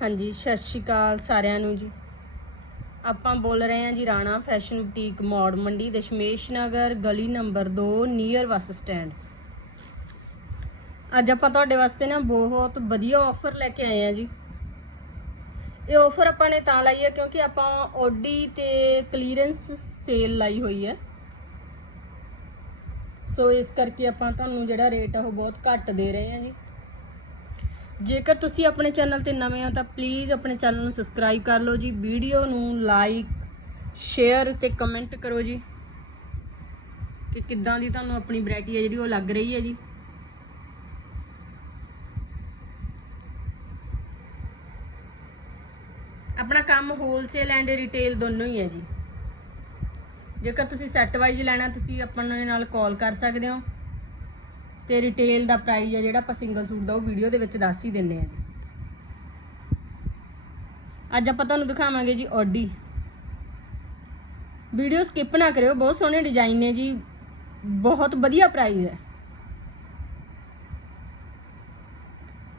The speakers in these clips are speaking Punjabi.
ਹਾਂਜੀ, ਸਤਿ ਸ਼੍ਰੀ ਅਕਾਲ ਸਾਰਿਆਂ ਨੂੰ ਜੀ। ਆਪਾਂ ਬੋਲ ਰਹੇ ਹਾਂ ਜੀ ਰਾਣਾ ਫੈਸ਼ਨ ਬੁਟੀਕ ਮੌੜ ਮੰਡੀ ਦਸ਼ਮੇਸ਼ ਨਗਰ, ਗਲੀ ਨੰਬਰ 2 ਨੀਅਰ ਬੱਸ ਸਟੈਂਡ। ਅੱਜ ਆਪਾਂ ਤੁਹਾਡੇ ਵਾਸਤੇ ਨਾ ਬਹੁਤ ਵਧੀਆ ਆਫਰ ਲੈ ਕੇ ਆਏ ਆ ਜੀ। ਇਹ ਆਫਰ ਆਪਾਂ ਨੇ ਤਾਂ ਲਾਈ ਹੈ ਕਿਉਂਕਿ ਆਪਾਂ ਓਡੀ ਤੇ ਕਲੀਅਰੈਂਸ ਸੇਲ ਲਾਈ ਹੋਈ ਹੈ। ਸੋ ਇਸ ਕਰਕੇ ਆਪਾਂ ਤੁਹਾਨੂੰ ਜਿਹੜਾ ਰੇਟ ਆ ਉਹ ਬਹੁਤ ਘੱਟ ਦੇ ਰਹੇ ਹਾਂ ਜੀ। ਜੇਕਰ ਤੁਸੀਂ ਆਪਣੇ ਚੈਨਲ ਤੇ ਨਵੇਂ ਹੋ ਤਾਂ ਪਲੀਜ਼ ਆਪਣੇ ਚੈਨਲ ਨੂੰ ਸਬਸਕ੍ਰਾਈਬ ਕਰ ਲਓ ਜੀ ਵੀਡੀਓ ਨੂੰ ਲਾਈਕ ਸ਼ੇਅਰ ਤੇ ਕਮੈਂਟ ਕਰੋ ਜੀ ਕਿ ਕਿੱਦਾਂ ਦੀ ਤੁਹਾਨੂੰ ਆਪਣੀ ਵੈਰਾਈਟੀ ਹੈ ਜਿਹੜੀ ਉਹ ਲੱਗ ਰਹੀ ਹੈ ਜੀ। ਆਪਣਾ ਕੰਮ ਹੋਲਸੇਲ ਐਂਡ ਰਿਟੇਲ ਦੋਨੋਂ ਹੀ ਹੈ ਜੀ। ਜੇਕਰ ਤੁਸੀਂ ਸੈੱਟ ਵਾਈਜ਼ ਲੈਣਾ, ਤੁਸੀਂ ਆਪਣੇ ਨਾਲ ਕਾਲ ਕਰ ਸਕਦੇ ਹੋ। ਤੇ ਰਿਟੇਲ ਦਾ ਪ੍ਰਾਈਸ ਆ ਜਿਹੜਾ ਆਪਾਂ ਸਿੰਗਲ ਸੂਟ ਦਾ, ਉਹ ਵੀਡੀਓ ਦੇ ਵਿੱਚ ਦੱਸ ਹੀ ਦਿੰਨੇ ਆ ਜੀ। ਅੱਜ ਆਪਾਂ ਤੁਹਾਨੂੰ ਦਿਖਾਵਾਂਗੇ ਜੀ ਓਡੀ ਵੀਡੀਓ ਸਕਿਪ ਨਾ ਕਰਿਓ, ਬਹੁਤ ਸੋਹਣੇ ਡਿਜ਼ਾਈਨ ਨੇ ਜੀ। ਬਹੁਤ ਵਧੀਆ ਪ੍ਰਾਈਸ ਹੈ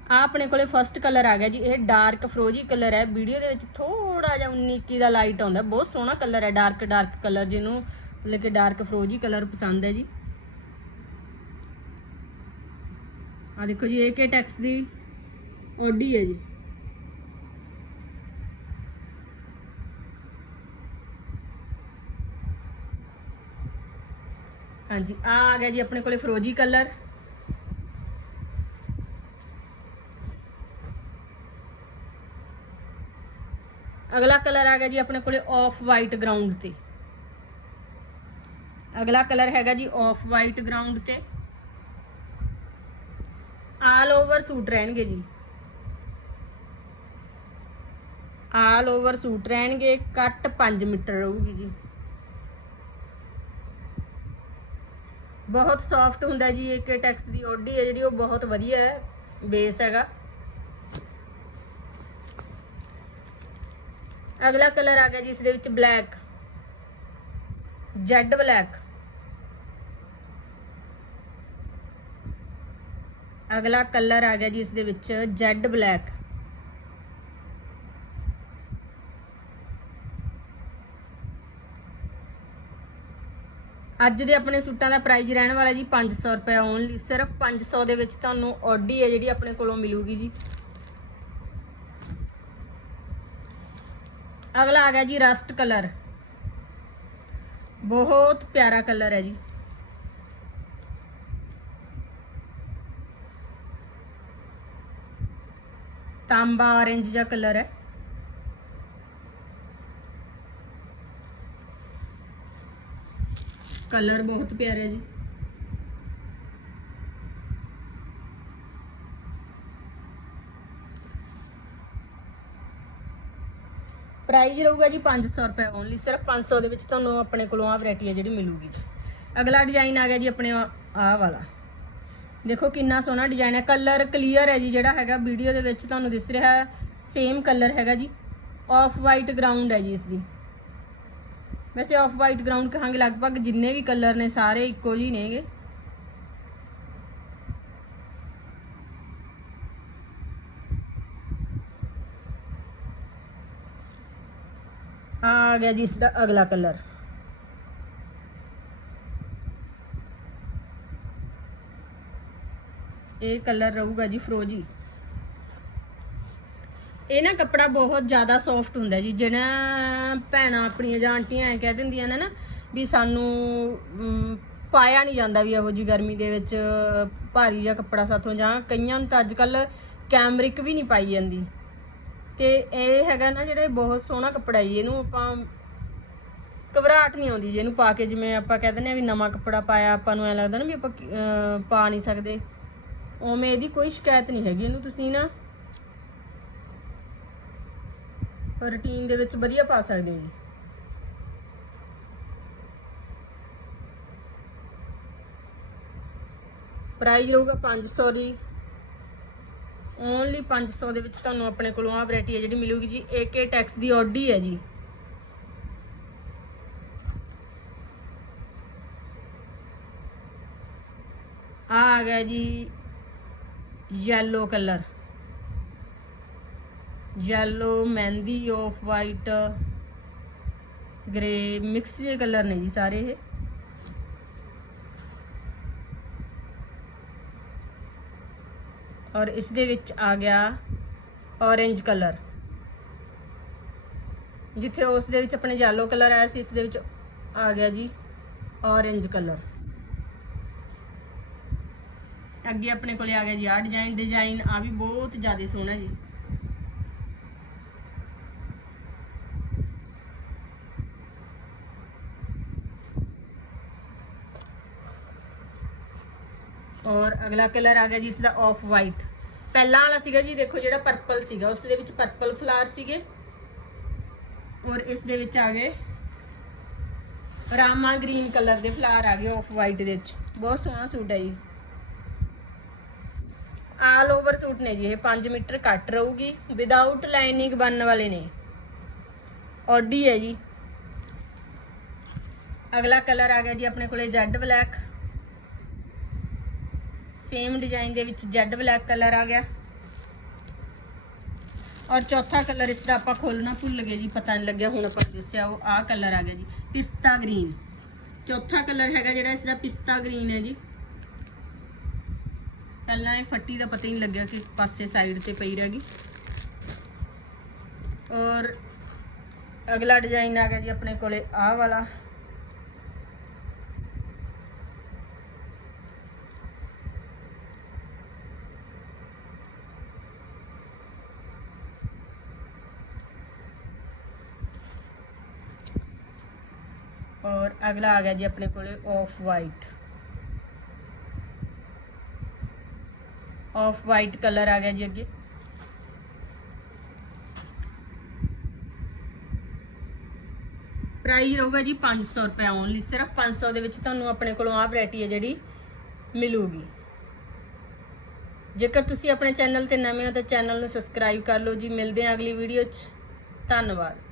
ਆ ਆਪਣੇ ਕੋਲੇ ਫਰਸਟ ਕਲਰ ਆ ਗਿਆ ਜੀ, ਇਹ ਡਾਰਕ ਫਰੋਜੀ ਕਲਰ ਹੈ ਵੀਡੀਓ ਦੇ ਵਿੱਚ ਥੋੜਾ ਜਿਹਾ 19 ਦਾ ਲਾਈਟ ਆਉਂਦਾ, ਬਹੁਤ ਸੋਹਣਾ ਕਲਰ ਹੈ ਡਾਰਕ ਡਾਰਕ ਕਲਰ ਜਿਹਨੂੰ ਮਤਲਬ ਕਿ ਡਾਰਕ ਫਰੋਜੀ ਕਲਰ ਪਸੰਦ ਹੈ ਜੀ। ਆ ਦੇਖੋ ਜੀ AK ਟੈਕਸ ਦੀ ਓਡੀ ਹੈ ਜੀ। ਹਾਂਜੀ ਆ ਆ ਗਿਆ ਜੀ ਆਪਣੇ ਕੋਲੇ ਫਰੋਜੀ ਕਲਰ। ਅਗਲਾ ਕਲਰ ਆ ਗਿਆ ਜੀ ਆਪਣੇ ਕੋਲੇ ਆਫ ਵਾਈਟ ਗਰਾਊਂਡ ਤੇ। ਅਗਲਾ ਕਲਰ ਹੈਗਾ ਜੀ ਆਫ ਵਾਈਟ ਗਰਾਊਂਡ ਤੇ। ਆਲ ਓਵਰ ਸੂਟ ਰਹਿਣਗੇ ਜੀ। ਆਲ ਓਵਰ ਸੂਟ ਰਹਿਣਗੇ, ਕੱਟ 5 ਮੀਟਰ ਰਹੂਗੀ ਜੀ। ਬਹੁਤ ਸੌਫਟ ਹੁੰਦਾ ਜੀ ਏਕੇ ਟੈਕਸ ਦੀ ਓਡੀ ਹੈ ਜਿਹੜੀ, ਉਹ ਬਹੁਤ ਵਧੀਆ ਹੈ ਬੇਸ ਹੈਗਾ। ਅਗਲਾ ਕਲਰ ਆ ਗਿਆ ਜੀ, ਇਸ ਦੇ ਵਿੱਚ ਬਲੈਕ ਜੈਡ ਬਲੈਕ ਅਗਲਾ ਕਲਰ ਆ ਗਿਆ ਜੀ ਇਸ ਦੇ ਵਿੱਚ ਜੈਡ ਬਲੈਕ। ਅੱਜ ਦੇ ਆਪਣੇ ਸੂਟਾਂ ਦਾ ਪ੍ਰਾਈਸ ਰਹਿਣ ਵਾਲਾ ਜੀ 500 ਰੁਪਏ ਓਨਲੀ ਸਿਰਫ 500 ਦੇ ਵਿੱਚ ਤੁਹਾਨੂੰ ਓਡੀ ਹੈ ਜਿਹੜੀ ਆਪਣੇ ਕੋਲੋਂ ਮਿਲੂਗੀ ਜੀ। ਅਗਲਾ ਆ ਗਿਆ ਜੀ ਰਸਟ ਕਲਰ ਬਹੁਤ ਪਿਆਰਾ ਕਲਰ ਹੈ ਜੀ। ਤਾਂਬਾ orange ਜਿਹਾ ਕਲਰ ਹੈ। ਕਲਰ ਬਹੁਤ ਪਿਆਰਾ ਜੀ। ਪ੍ਰਾਈਸ ਰਹੂਗਾ ਜੀ 500 ਰੁਪਏ ਓਨਲੀ ਸਿਰਫ 500 ਦੇ ਵਿੱਚ ਤੁਹਾਨੂੰ ਆਪਣੇ ਕੋਲੋਂ ਆ ਵੈਰਾਈਟੀ ਹੈ ਜਿਹੜੀ ਮਿਲੂਗੀ। ਅਗਲਾ ਡਿਜ਼ਾਈਨ ਆ ਗਿਆ ਜੀ ਆਪਣੇ ਆਹ ਵਾਲਾ। ਦੇਖੋ ਕਿੰਨਾ ਸੋਹਣਾ ਡਿਜ਼ਾਈਨ ਹੈ। ਕਲਰ ਕਲੀਅਰ ਹੈ ਜੀ ਜਿਹੜਾ ਹੈਗਾ ਵੀਡੀਓ ਦੇ ਵਿੱਚ ਤੁਹਾਨੂੰ ਦਿਸ ਰਿਹਾ ਹੈ। ਸੇਮ ਕਲਰ ਹੈਗਾ ਜੀ। ਆਫ ਵਾਈਟ ਗਰਾਊਂਡ ਹੈ ਜੀ ਇਸ ਦੀ। ਵੈਸੇ ਆਫ ਵਾਈਟ ਗਰਾਊਂਡ ਕਹਾਂਗੇ ਲਗਭਗ ਜਿੰਨੇ ਵੀ ਕਲਰ ਨੇ ਸਾਰੇ ਇੱਕੋ ਜਿਹੇ ਨੇਗੇ। ਆ ਗਿਆ ਜੀ ਇਸ ਦਾ ਅਗਲਾ ਕਲਰ ਇਹ ਕਲਰ ਰਹੂਗਾ ਜੀ ਫਰੋਜੀ। ਇਹ ਨਾ ਕੱਪੜਾ ਬਹੁਤ ਜ਼ਿਆਦਾ ਸੌਫਟ ਹੁੰਦਾ ਜੀ। ਜਿਹੜਾ ਭੈਣਾਂ ਆਪਣੀਆਂ ਜਾਂ ਆਂਟੀਆਂ ਐ ਕਹਿ ਦਿੰਦੀਆਂ ਨੇ ਨਾ ਵੀ ਸਾਨੂੰ ਪਾਇਆ ਨਹੀਂ ਜਾਂਦਾ ਵੀ ਇਹੋ ਜੀ ਗਰਮੀ ਦੇ ਵਿੱਚ ਭਾਰੀ ਜਿਹਾ ਕੱਪੜਾ ਸਾਥੋਂ ਜਾਂ ਕਈਆਂ ਨੂੰ ਤਾਂ ਅੱਜ ਕੱਲ ਕੈਮਰਿਕ ਵੀ ਨਹੀਂ ਪਾਈ ਜਾਂਦੀ। ਤੇ ਇਹ ਹੈਗਾ ਨਾ ਜਿਹੜੇ ਬਹੁਤ ਸੋਹਣਾ ਕੱਪੜਾ ਜੀ, ਇਹਨੂੰ ਆਪਾਂ ਘਬਰਾਹਟ ਨਹੀਂ ਆਉਂਦੀ ਜੀ। ਇਹਨੂੰ ਪਾ ਕੇ ਜਿਵੇਂ ਆਪਾਂ ਕਹਿ ਦਿੰਦੇ ਆ ਵੀ ਨਵਾਂ ਕੱਪੜਾ ਪਾਇਆ, ਆਪਾਂ ਨੂੰ ਐ ਲੱਗਦਾ ਨਾ ਵੀ ਆਪਾਂ ਪਾ ਨਹੀਂ ਸਕਦੇ। ਉਵੇਂ ਇਹਦੀ ਕੋਈ ਸ਼ਿਕਾਇਤ ਨਹੀਂ ਹੈਗੀ ਇਹਨੂੰ ਤੁਸੀਂ ਨਾ ਰੂਟੀਨ ਦੇ ਵਿੱਚ ਵਧੀਆ ਪਾ ਸਕਦੇ ਹੋ ਜੀ। ਪ੍ਰਾਈਸ ਰਹੂਗਾ 500 ਦੀ। ਓਨਲੀ 500 ਦੇ ਵਿੱਚ ਤੁਹਾਨੂੰ ਆਪਣੇ ਕੋਲੋਂ ਆ ਵੈਰਾਈਟੀ ਹੈ ਜਿਹੜੀ ਮਿਲੂਗੀ ਜੀ AK ਟੈਕਸ ਦੀ ਓਡੀ ਹੈ ਜੀ। ਆ ਆ ਗਿਆ ਜੀ ਯੈਲੋ ਕਲਰ ਯੈਲੋ ਮਹਿੰਦੀ ਆਫ ਵਾਈਟ ਗ੍ਰੇ ਮਿਕਸ ਜੇ ਕਲਰ ਨੇ ਜੀ ਸਾਰੇ ਇਹ। ਔਰ ਇਸ ਦੇ ਵਿੱਚ ਆ ਗਿਆ orange ਕਲਰ ਜਿੱਥੇ ਉਸ ਦੇ ਵਿੱਚ ਆਪਣੇ yellow ਕਲਰ ਆਇਆ ਸੀ, ਇਸ ਦੇ ਵਿੱਚ ਆ ਗਿਆ ਜੀ orange ਕਲਰ ਅੱਗੇ ਆਪਣੇ ਕੋਲੇ ਆ ਗਿਆ ਜੀ, ਆਹ ਡਿਜ਼ਾਈਨ ਡਿਜ਼ਾਈਨ ਆ ਵੀ ਬਹੁਤ ਜ਼ਿਆਦਾ ਸੋਹਣਾ ਜੀ। ਔਰ ਅਗਲਾ ਕਲਰ ਆ ਗਿਆ ਜੀ ਇਸ ਦਾ ਆਫ ਵਾਈਟ ਪਹਿਲਾਂ ਵਾਲਾ ਸੀਗਾ ਜੀ, ਦੇਖੋ ਜਿਹੜਾ ਪਰਪਲ ਸੀਗਾ, ਉਸ ਦੇ ਵਿੱਚ ਪਰਪਲ ਫਲਾਰ ਸੀਗੇ। ਔਰ ਇਸ ਦੇ ਵਿੱਚ ਆ ਗਏ ਰਾਮਾ ਗ੍ਰੀਨ ਕਲਰ ਦੇ ਫਲਾਰ ਆ ਗਏ ਆਫ ਵਾਈਟ ਦੇ ਵਿੱਚ। ਬਹੁਤ ਸੋਹਣਾ ਸੂਟ ਹੈ ਜੀ। ਆਲ ਓਵਰ ਸੂਟ ਨੇ ਜੀ ਇਹ 5 ਮੀਟਰ ਕੱਟ ਰਹੂਗੀ ਵਿਦਆਊਟ ਲਾਈਨਿੰਗ ਬਣਨ ਵਾਲੇ ਨੇ ਔਡੀ ਹੈ ਜੀ ਅਗਲਾ ਕਲਰ ਆ ਗਿਆ ਜੀ ਆਪਣੇ ਕੋਲੇ ਜੈਡ ਬਲੈਕ ਸੇਮ ਡਿਜ਼ਾਈਨ ਦੇ ਵਿੱਚ ਜੈਡ ਬਲੈਕ ਕਲਰ ਆ ਗਿਆ ਔਰ ਚੌਥਾ ਕਲਰ ਇਸ ਦਾ ਆਪਾਂ ਖੋਲਣਾ ਭੁੱਲ ਗਏ ਜੀ ਪਤਾ ਨਹੀਂ ਲੱਗਿਆ ਹੁਣ ਆਪਾਂ ਨੂੰ ਦੱਸਿਆ ਉਹ ਆਹ ਕਲਰ ਆ ਗਿਆ ਜੀ ਪਿਸਤਾ ਗ੍ਰੀਨ ਚੌਥਾ ਕਲਰ ਹੈਗਾ ਜਿਹੜਾ ਇਸ ਦਾ ਪਿਸਤਾ ਗ੍ਰੀਨ ਹੈ ਜੀ ਪਹਿਲਾਂ ਇਹ ਫੱਟੀ ਦਾ ਪਤਾ ਹੀ ਨਹੀਂ ਲੱਗਿਆ ਕਿ ਪਾਸੇ ਸਾਈਡ ਤੇ ਪਈ ਰਹਿ ਗਈ। ਔਰ ਅਗਲਾ ਡਿਜ਼ਾਈਨ ਆ ਗਿਆ ਜੀ ਆਪਣੇ ਕੋਲੇ ਆਹ ਵਾਲਾ। ਔਰ ਅਗਲਾ ਆ ਗਿਆ ਜੀ ਆਪਣੇ ਕੋਲੇ off white off white colour ਆ ਗਿਆ ਜੀ ਅੱਗੇ। ਪ੍ਰਾਈਸ ਰਹੂਗਾ ਜੀ 500 ਰੁਪਏ ਓਨਲੀ ਸਿਰਫ 500 ਦੇ ਵਿੱਚ ਤੁਹਾਨੂੰ ਆਪਣੇ ਕੋਲੋਂ ਆਹ ਵੈਰਾਈਟੀ ਹੈ ਜਿਹੜੀ ਮਿਲੂਗੀ। ਜੇਕਰ ਤੁਸੀਂ ਆਪਣੇ ਚੈਨਲ ਤੇ ਨਵੇਂ ਹੋ ਤਾਂ ਚੈਨਲ ਨੂੰ ਸਬਸਕ੍ਰਾਈਬ ਕਰ ਲਓ ਜੀ। ਮਿਲਦੇ ਹਾਂ ਅਗਲੀ ਵੀਡੀਓ 'ਚ। ਧੰਨਵਾਦ।